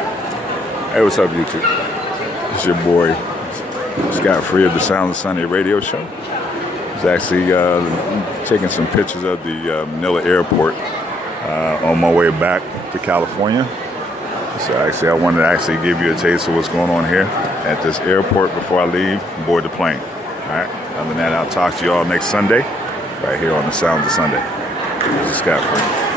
Hey, what's up, YouTube? It's your boy, Scott Free of the Sounds of Sunday radio show. I was actually taking some pictures of the Manila airport on my way back to California. So I wanted to give you a taste of what's going on here at this airport before I leave and board the plane. All right. Other than that, I'll talk to you all next Sunday right here on the Sounds of Sunday. This is Scott Free.